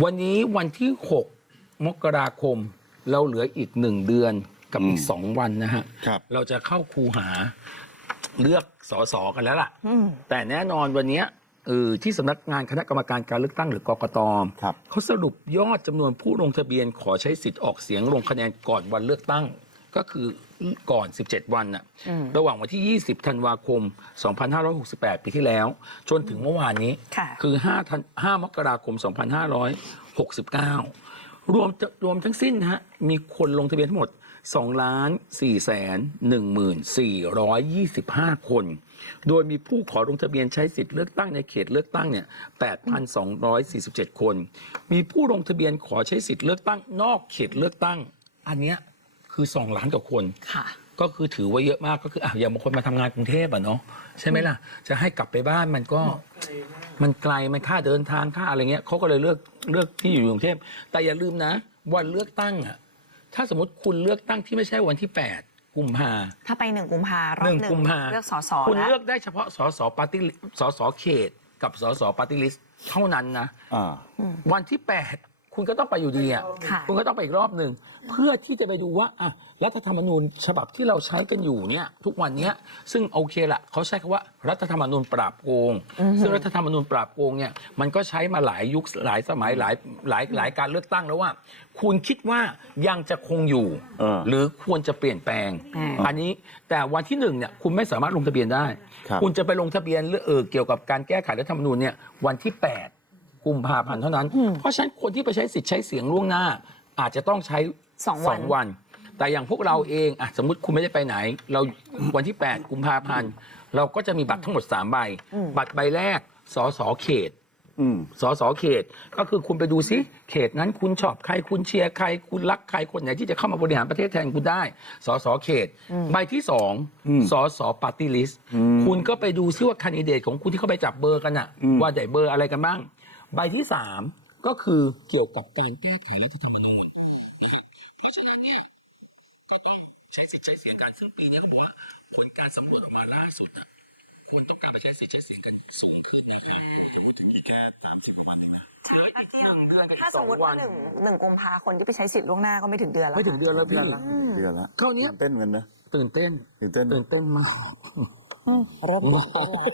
วันนี้วันที่ 6 มกราคม เราเหลืออีกหนึ่งเดือนกับอีกอืมสองวันนะฮะ ครับ เราจะเข้าคูหาเลือกสสกันแล้วล่ะอืมแต่แน่นอนวันเนี้ยเออที่สำนักงานคณะกรรมการการเลือกตั้งหรือกกตครับ เขาสรุปยอดจำนวนผู้ลงทะเบียนขอใช้สิทธิ์ออกเสียงลงคะแนนก่อนวันเลือกตั้ง ก็คือ ก่อน 17 วันน่ะอืมระหว่างวันที่ 20 ธันวาคม 2568 ปีที่แล้ว จนถึงเมื่อวานนี้ค่ะคือ5ธัน5มกราคม 2569 รวมจะรวมทั้งสิ้นนะฮะ มีคนลงทะเบียนทั้งหมด 2 ล้าน4แสน1425 คน โดยมีผู้ขอลงทะเบียนใช้สิทธิ์เลือกตั้งในเขตเลือกตั้งเนี่ย 8,247 คน มีผู้ลงทะเบียนขอใช้สิทธิ์เลือกตั้งนอกเขตเลือกตั้ง อันเนี้ย คือ2ล้านกว่าคนค่ะ ก็คือถือว่าเยอะมากก็คืออะอย่างบางคนมาทำงานกรุงเทพอะเนาะใช่ไหมล่ะ จะให้กลับไปบ้านมันก็มันไกลมันค่าเดินทางค่าอะไรเงี้ยเขาก็เลยเลือกเลือกที่อยู่กรุงเทพแต่อย่าลืมนะ วันเลือกตั้งอะถ้าสมมติคุณเลือกตั้งที่ไม่ใช่วันที่ 8 กุมภา ถ้าไปหนึ่งกุมภารอบหนึ่งหนึ่งกุมภาเลือกสสคุณแล้วเลือกได้เฉพาะสสปาร์ตี้สสเขต กับสสปาร์ตี้ลิสต์เท่านั้นนะ อ่า วันที่ 8 คุณก็ต้องไปอยู่ดีอะค่ะคุณก็ต้องไปอีกรอบหนึ่งเพื่อที่จะไปดูว่าอะรัฐธรรมนูญฉบับที่เราใช้กันอยู่เนี่ย ทุกวันเนี้ยซึ่งโอเคละเขาใช้คำว่ารัฐธรรมนูญปราบโกง ซึ่งรัฐธรรมนูญปราบโกงเนี่ยมันก็ใช้มาหลายยุคหลายสมัยหลายหลายหลายการเลือกตั้งแล้วว่า คุณคิดว่ายังจะคงอยู่เออหรือควรจะเปลี่ยนแปลงอืมอันนี้แต่วันที่หนึ่งเนี่ยคุณไม่สามารถลงทะเบียนได้ครับคุณจะไปลงทะเบียนเรื่องเออเกี่ยวกับการแก้ไขรัฐธรรมนูญเนี่ยวันที่ 8 กุมภาพันธ์เท่านั้น เพราะฉะนั้นคนที่ไปใช้สิทธิ์ใช้เสียงล่วงหน้า อาจจะต้องใช้สองวันวัน แต่อย่างพวกเราเองอะสมมติคุณไม่ได้ไปไหน เราวันที่ 8 กุมภาพันธ์ เราก็จะมีบัตรทั้งหมด 3 ใบ บัตรใบแรกสสเขตอืมสสเขต ก็คือคุณไปดูซิเขตนั้นคุณชอบใครคุณเชียร์ใครคุณรักใครคนไหนที่จะเข้ามาบริหารประเทศแทนคุณได้สสเขต ใบที่สองอืมสสปาร์ตี้ลิสต์อืมคุณก็ไปดูซิว่าคนดิเดตของคุณที่เขาไปจับเบอร์กันอะอืมว่าได้เบอร์อะไรกันบ้าง ใบที่สามก็คือเกี่ยวกับการแก้ไขรัฐธรรมนูญเพราะฉะนั้นเนี่ยก็ต้องใช้สิทธิ์ใช้เสียงกันซึ่งปีนี้เขาบอกว่าผลการสำรวจออกมาล่าสุดอะคนต้องการไปใช้สิทธิ์ใช้เสียงกันสูงขึ้นนะครับถึงแค่สามสิบวันเองนะถ้าสมมติว่าหนึ่งหนึ่งกุมภาคนที่ไปใช้สิทธิ์ล่วงหน้าก็ไม่ถึงเดือนแล้วไม่ถึงเดือนแล้วพี่เดือนละเดือนละเท่านี้เต้นกันนะตื่นเต้นตื่นเต้นตื่นเต้นมากรถ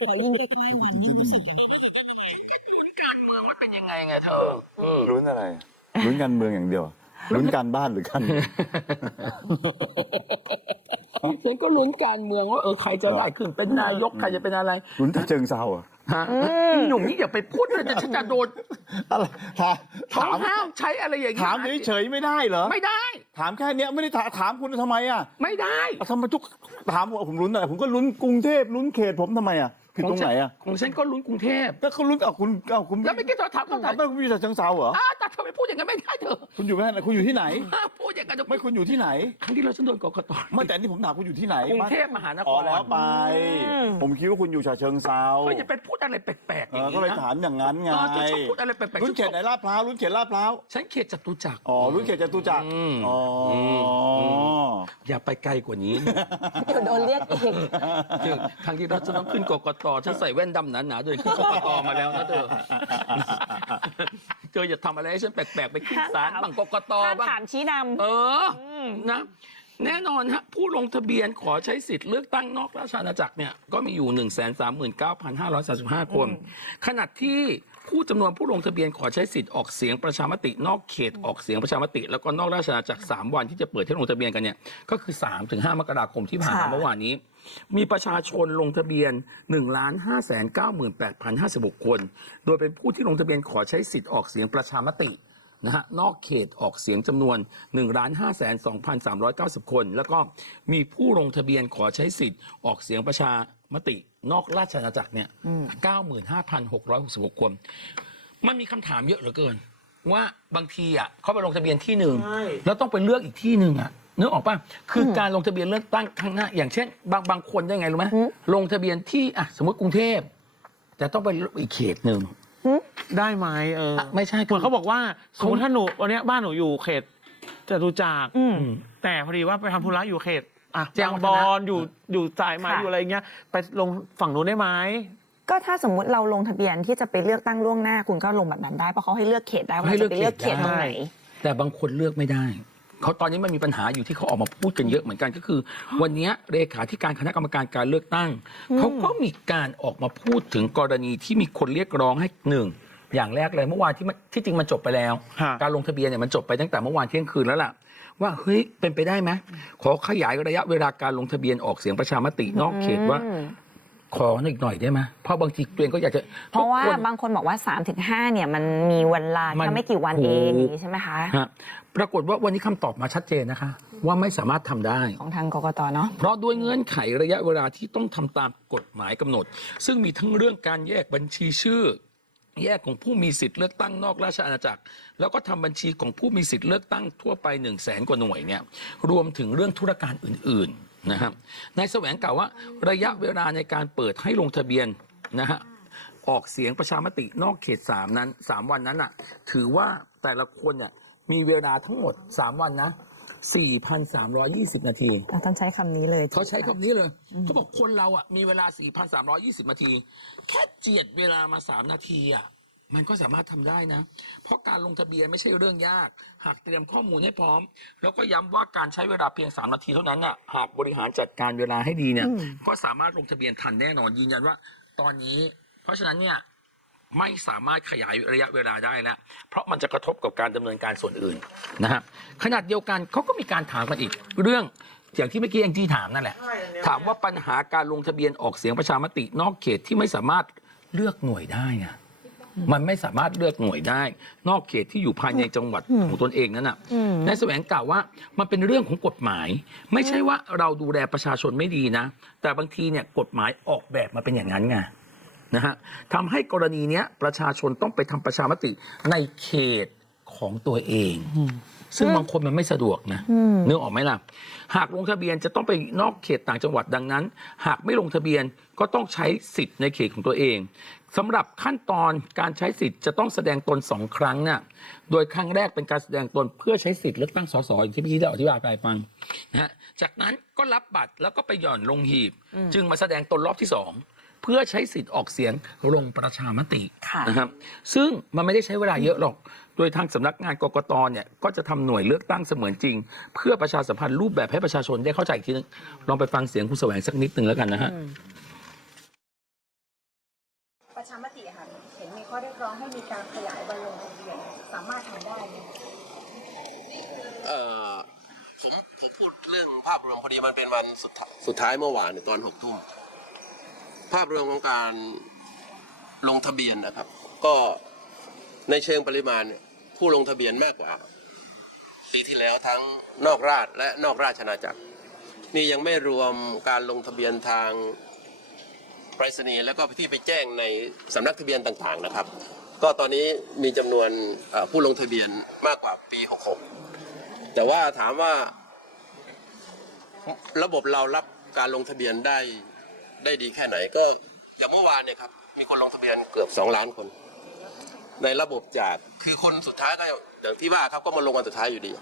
ขอยิ่งใกล้ๆวันยิ่งรู้สึกลุ้น การเมืองมันเป็นยังไงไงเธอลุ้นอะไรลุ้นการเมืองอย่างเดียวลุ้นการบ้านหรือการฉันก็ลุ้นการเมืองว่าเออใครจะได้ขึ้นเป็นนายกใครจะเป็นอะไรลุ้นแต่เชิงเซาเหรอะฮะพี่หนุ่มนี่อย่าไปพูดเลยแต่ฉันจะโดนอะไรถามเขาถามห้ามใช้อะไรอย่างนี้ถามเฉยๆไม่ได้เหรอไม่ได้ ถามแค่เนี้ยไม่ได้ถามถามคุณทำไมอะ ไม่ได้เอาทำไมทุกถามว่าผมลุ้นอะไรผมก็ลุ้นกรุงเทพลุ้นเขตผมทำไมอะ ผิดตรงไหนอะ ของฉันก็ลุ้นกรุงเทพก็เขาลุ้นเอาคุณเอาคุณแล้วไม่คิดจะถามถาคำถามมว่าคุณอยู่ฉะเชิงเซาเหรอ อ้าวแต่ทำ ไมพูดอย่างนั้นไม่ได้เธอคุณอยู่ไม่ได้คุณอยู่ที่ไหน ห้ามพูดอย่างนั้นไม่คุณอยู่ที่ไหนครั้งที่เราฉันโดนกกตไม่แต่นี่ผมถามคุณอยู่ที่ไหนกรุงเทพมหานคอ๋อรแล้วไป ผมคิดว่าคุณอยู่ฉะเชิงเซาก็อย่าไปพูดอะไรแปลกๆอเอย่างอนี้ก็เลยนะถามอย่างนั้นไงเออจะชอบพูดอะไรแปลกๆลุ้นเขตไหนลาดพร้าวลุ้นเขตลาดพร้าวฉันเขตจตุจักร อ๋อลุ้นเขตจตุจักรอืม อ๋ออมอย่าไปไกลกว่านี้ เดี๋ยวโดนเรียกอีกครั้งที่เราจะต้องขึ้นกกตฉันใส่แว่นดำหนาๆด้วยขึ้นกกตมาแล้วนะเธอ เธออย่าทำอะไรให้ฉันแปลกๆ ไปขึ้นศาลบ้างกกตห้ามบ้าง ถามชี้นเอออนะ แน่นอนฮะ ผู้ลงทะเบียนขอใช้สิทธิ์เลือกตั้งนอกราชอาณาจักรเนี่ย ก็มีอยู่ 1 3 9 5 3 5 คน ขณะที่ ผู้จำนวนผู้ลงทะเบียนขอใช้สิทธิ์ออกเสียงประชามติ นอกเขตออกเสียงประชามติ แล้วก็นอกราชอาณาจักร3วันที่จะเปิดให้ลงทะเบียนกันเนี่ยก็คือ 3-5 มกราคมที่ผ่านมาเมื่อวานนี้ มีประชาชนลงทะเบียน 1 5 9 8 0 5 6 คน โดยเป็นผู้ที่ลงทะเบียนขอใช้สิทธิ์ออกเสียงประชามตินะฮะนอกเขตออกเสียงจำนวน 1 5 2 3 9 0 คน แล้วก็มีผู้ลงทะเบียนขอใช้สิทธิ์ออกเสียงประชา มตินอกราชอาณาจักรเนี่ย95,666คน มันมีคำถามเยอะเหลือเกิน ว่าบางทีอะเขาไปลงทะเบียนที่หนึ่งแล้วต้องไปเลือกอีกที่หนึ่งอะนึกออกป่ะคือการลงทะเบียนเลือกตั้งครั้งหน้า อย่างเช่น บางบางคนได้ไงรู้ไหมลงทะเบียนที่อะสมมติกรุงเทพแต่ต้องไปอีกเขตหนึ่ง ได้ไหมเอออะไม่ใช่เหมือนเขาบอกว่าสมมติถ้าหนูวันเนี้ยบ้านหนูอยู่เขตจตุจักรอืม แต่พอดีว่าไปทำธุระอยู่เขต อะแจ้งบางวัฒนะบอนอยู่อยู่สายไหมค่ะ อยู่อะไรเงี้ยไปลงฝั่งนู้นได้ไหมำก็ถ้าสมมุติเราลงทะเบียนที่จะไปเลือกตั้งล่วงหน้า คุณก็ลงแบบนั้นได้เพราะเขาให้เลือกเขตได้ว่าให้จะไปเลืเลืออกกเขเขตตตรงไหน แต่บางคนเลือกไม่ได้ เขาตอนนี้มันมีปัญหาอยู่ที่เขาออกมาพูดกันเยอะเหมือนกันก็คือ วันนี้เลขาธิการคณะกรรมการการเลือกตั้ง เขาก็มีการออกมาพูดถึงกรณีที่มีคนเรียกร้องให้หนึ่งอย่างแรกเลยเมื่อวานที่มันที่จริงมันจบไปแล้ว ฮะ การลงทะเบียนเนี่ยมันจบไปตั้งแต่เมื่อวานเที่ยงคืนแล้วล่ะ ว่าเฮ้ยเป็นไปได้ไหมขอขยายระยะเวลาการลงทะเบียนออกเสียงประชามตินอกเขตว่าอืมขออีกหน่อยได้ไหมเพราะบางทีตัวเองก็อยากจะเพราะว่าทุกคนบางคนบอกว่า3าถึงหเนี่ยมันมีเวลามันแค่ไม่กี่วันเองถูกใช่ไหมคะฮะปรากฏว่าวันนี้คำตอบมาชัดเจนนะคะ ว่าไม่สามารถทำได้ของทางกกตเนาะเพราะด้วยเงื่อนไขระยะเวลาที่ต้องทำตามกฎหมายกำหนด ซึ่งมีทั้งเรื่องการแยกบัญชีชื่อ แยกของผู้มีสิทธิ์เลือกตั้งนอกราชอาณาจักร แล้วก็ทำบัญชีของผู้มีสิทธิ์เลือกตั้งทั่วไป1นึ่งแสนกว่าหน่วยเนี่ยรวมถึงเรื่องธุรการอื่นๆนะครับนายแสวงกล่าวว่าระยะเวลาในการเปิดให้ลงทะเบียนนะฮะออกเสียงประชามตินอกเขต 3 นั้น 3 วันนั้นอะถือว่าแต่ละคนเนี่ยมีเวลาทั้งหมด 3 วันนะ 4,320 นาทีท่านใช้คำนี้เลยเขาใช้คำนี้เลย เขาบอกคนเราอะมีเวลา 4,320 นาที แค่เจียดเวลามา 3 นาทีอะมันก็สามารถทำได้นะ เพราะการลงทะเบียนไม่ใช่เรื่องยาก หากเตรียมข้อมูลให้พร้อม แล้วก็ย้ำว่าการใช้เวลาเพียง 3 นาทีเท่านั้นอะหากบริหารจัดการเวลาให้ดีเนี่ย ก็สามารถลงทะเบียนทันแน่นอนยืนยันว่า ตอนนี้ เพราะฉะนั้นเนี่ย ไม่สามารถขยายระยะเวลาได้แล้วเพราะมันจะกระทบกับการดำเนินการส่วนอื่นนะฮะขนาดเดียวกันเขาก็มีการถามกันอีก เรื่องอย่างที่เมื่อกี้แองจี้ถามนั่นแหละ ถามว่าปัญหาการลงทะเบียนออกเสียงประชามตินอกเขตที่ไม่สามารถเลือกหน่วยได้อะมันไม่สามารถเลือกหน่วยได้ นอกเขตที่อยู่ภายในจังหวัดของตนเองนั่นน่ะอืมนายแสวงกล่าวว่ามันเป็นเรื่องของกฎหมาย ไม่ใช่ว่าเราดูแลประชาชนไม่ดีนะ แต่บางทีเนี่ยกฎหมายออกแบบมาเป็นอย่างนั้นไง นะฮะทำให้กรณีเนี้ยประชาชนต้องไปทำประชามติในเขตของตัวเอง ซึ่งบางคนมันไม่สะดวกนะนึกออกไหมล่ะ หากลงทะเบียนจะต้องไปนอกเขตต่างจังหวัดดังนั้น หากไม่ลงทะเบียนก็ต้องใช้สิทธิ์ในเขตของตัวเองสำหรับขั้นตอนการใช้สิทธิ์จะต้องแสดงตนสองครั้งน่ะโดยครั้งแรกเป็นการแสดงตนเพื่อใช้สิทธิ์เลือกตั้งสสอย่างที่พี่ได้อธิบายไปฟังนะฮะจากนั้นก็รับบัตรแล้วก็ไปหย่อนลงหีบ จึงมาแสดงตนรอบที่สอง เพื่อใช้สิทธิ์ออกเสียงลงประชามติค่ะนะครับซึ่งมันไม่ได้ใช้เวลาเยอะหรอก โดยทางสำนักงานกกตเนี่ยก็จะทำหน่วยเลือกตั้งเสมือนจริง เพื่อประชาสัมพันธ์รูปแบบให้ประชาชนได้เข้าใจอีกทีนึงลองไปฟังเสียงคุณแสวงสักนิดหนึ่งแล้วกันนะฮะประชามติค่ะเห็นมีข้อเรียกร้องให้มีการขยายวันลงทะเบียนสามารถทำได้ไหมเอ่อผมผมพูดเรื่องภาพรวมพอดีมันเป็นวันสุดท้ายสุดท้ายเมื่อวานเนี่ยตอนหกทุ่ม ภาพรวมของการลงทะเบียนนะครับ ก็ในเชิงปริมาณผู้ลงทะเบียนมากกว่า ปีที่แล้วทั้งนอกราชและนอกราชอาณาจักร นี่ยังไม่รวมการลงทะเบียนทางไปรษณีย์แล้วก็ที่ไปแจ้งในสำนักทะเบียนต่างๆนะครับ ก็ตอนนี้มีจำนวนผู้ลงทะเบียนมากกว่าปี 66 แต่ว่าถามว่าระบบเรารับการลงทะเบียนได้ ได้ดีแค่ไหนก็อย่างเมื่อวานเนี่ยครับมีคนลงทะเบียนเกือบสองล้านคน ในระบบจากคือคนสุดท้ายก็อย่างที่ว่าครับก็มาลงวันสุดท้ายอยู่ดี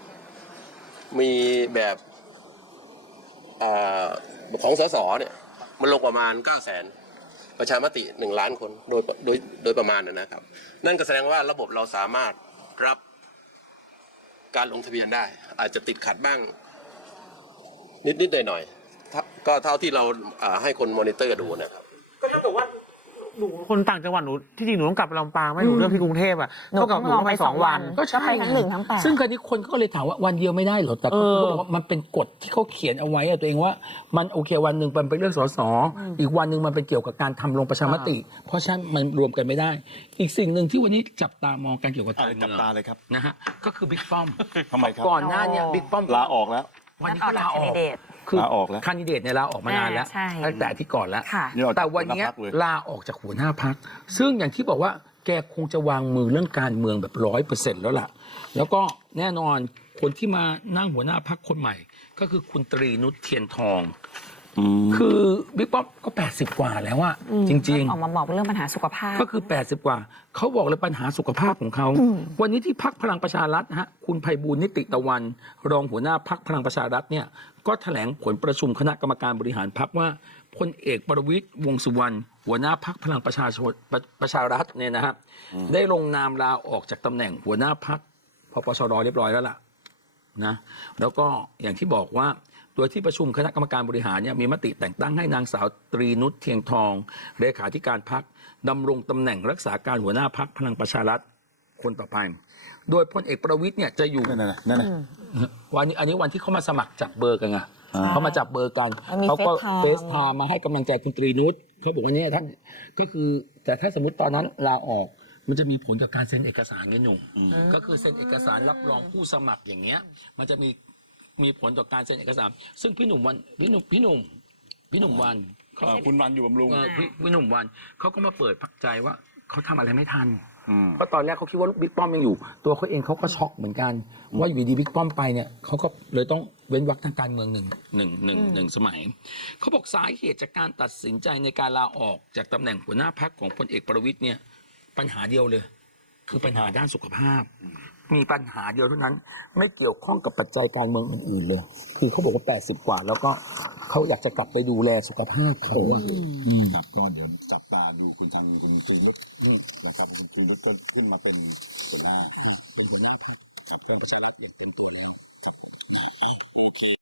มีแบบอาของสสเนี่ยมันลงประมาณ9 0 0 0 0 0ประชามติหนึ่งล้านคนโดยโดยโดยประมาณนะนะครับ นั่นก็แสดงว่าระบบเราสามารถรับการลงทะเบียนได้ อาจจะติดขัดบ้าง นิดๆหน่อยๆถ้า ก็เท่าที่เราอ่าให้คนมอนิเตอร์ดูนะครับก็ถ้าเกิดว่าหนูคนต่างจังหวัดหนูที่จริงหนูต้องกลับไปลำปางไม่หนูเลือกที่กรุงเทพอะหนูเท่ากับหนูต้องไปสองวัน ก็ใช่ทั้งหนึ่งทั้งแปด ซึ่งคราวนี้คนก็เลยถามว่าวันเดียวไม่ได้เหรอแต่เอเขาอบอกว่ามันเป็นกฎที่เขาเขียนเอาไว้อะตัวเองว่ามันโอเควันหนึ่งมันเป็นเรื่องสสอีกวันหนึ่งมันเป็นเกี่ยวกับการทำลงประชามติ เพราะฉะนั้นมันรวมกันไม่ได้ อีกสิ่งหนึ่งที่วันนี้จับตามองกันเกี่ยวกับอะไรการจับเมืองตาเลยครับนะฮะก็คือบิ๊กป้อมทำไมครับก่อนหน้าเนี้บิ๊กป้อมลาออกแล้ว วันนี้ก็ลาออก candidate คือลาออกแล้ว คันดิเดตเนี่ยลาออกมานานแล้ว อ่าใช่ ตั้งแต่อาที่ก่อนแล้ว ค่ะ นี่ออกจากแต่วันเนี้ยหัวหน้าพรรคเลย ลาออกจากหัวหน้าพัก ซึ่งอย่างที่บอกว่าแกคงจะวางมือเรื่องการเมืองแบบร้อยเปอร์เซ็นต์แล้วล่ะ แล้วก็แน่นอนคนที่มานั่งหัวหน้าพักคนใหม่ ก็คือคุณตรีนุชเทียนทอง คือบิ๊กป๊อปก็ 80 กว่าแล้วอะจริงออกมาบอกเรื่องปัญหาสุขภาพๆก็คือ 80 กว่า เขาบอกเลยปัญหาสุขภาพของเขา วันนี้ที่พักพลังประชารัฐนะฮะคุณไพบูลย์นิติตะวัน รองหัวหน้าพักพลังประชารัฐเนี่ยก็แถลงผลประชุมคณะกรรมการบริหารพักว่าพลเอกประวิตยวงษ์สุวรรณหัวหน้าพักพลังประชาชนประประชารัฐเนี่ยนะครับได้ลงนามลาออกจากตำแหน่งหัวหน้าพักพปชรเรียบร้อยแล้วล่ะนะแล้วก็อย่างที่บอกว่า โดยที่ประชุมคณะกรรมการบริหารเนี่ยมีมติแต่งตั้งให้นางสาวตรีนุชเทียงทองเลขาธิการพักดำรงตำแหน่งรักษาการหัวหน้าพักพลังประชารัฐคนต่อไป โดยพลเอกประวิตยเนี่ยจะอยู่นั่นน่ะนั่นน่ะวันนี้อันนี้วันที่เขามาสมัครจับเบอร์กันไงอ่าเขามาจับเบอร์กันมีเขาก็ FaceTime เฟซไทม์มาให้กำลังใจคุณตรีนุชเขาบอกว่าเนี่ยท่านก็คือแต่ถ้าสมมติตอนนั้นลาออกมันจะมีผลกับการเซ็นเอกสารไงหนุ่มก็คือเซ็นเอกสารรับรองผู้สมัครอย่างเงี้ย มันจะมี มีผลต่อการเซ็นเอกสาร ซึ่งพี่หนุ่มวันพี่หนุ่มพี่หนุ่มพี่หนุ่มวันเขาเอ่อคุณวันอยู่บำรุง เออพี่พี่หนุ่มวันเขาก็มาเปิดผักใจว่าเขาทำอะไรไม่ทัน อืม เพราะตอนแรกเขาคิดว่าบิ๊กป้อมยังอยู่ ตัวเขาเองเขาก็ช็อกเหมือนกัน ว่าอยู่ดีๆบิ๊กป้อมไปเนี่ยเขาก็เลยต้องเว้นวรรคทางการเมืองหนึ่งหนึ่งหนึ่งหนึ่งสมัย เขาบอกสาเหตุจากการตัดสินใจในการลาออกจากตำแหน่งหัวหน้าพักของพลเอกประวิตยเนี่ยปัญหาเดียวเลย คือปัญหาด้านสุขภาพ มีปัญหาเดียวเท่านั้น ไม่เกี่ยวข้องกับปัจจัยการเมืองอื่นๆเลย คือเขาบอกว่า 80 กว่า แล้วก็เขาอยากจะกลับไปดูแลสุขภาพเขาครับก็เดี๋ยวจับตาดูคุณทำคุณจุลุกนี่นะครับคุณจุลุกก็ขึ้นมาเป็นเป็นหน้าเป็นหน้าพรรคพลังประชาธิปไตยเป็นตัวแทน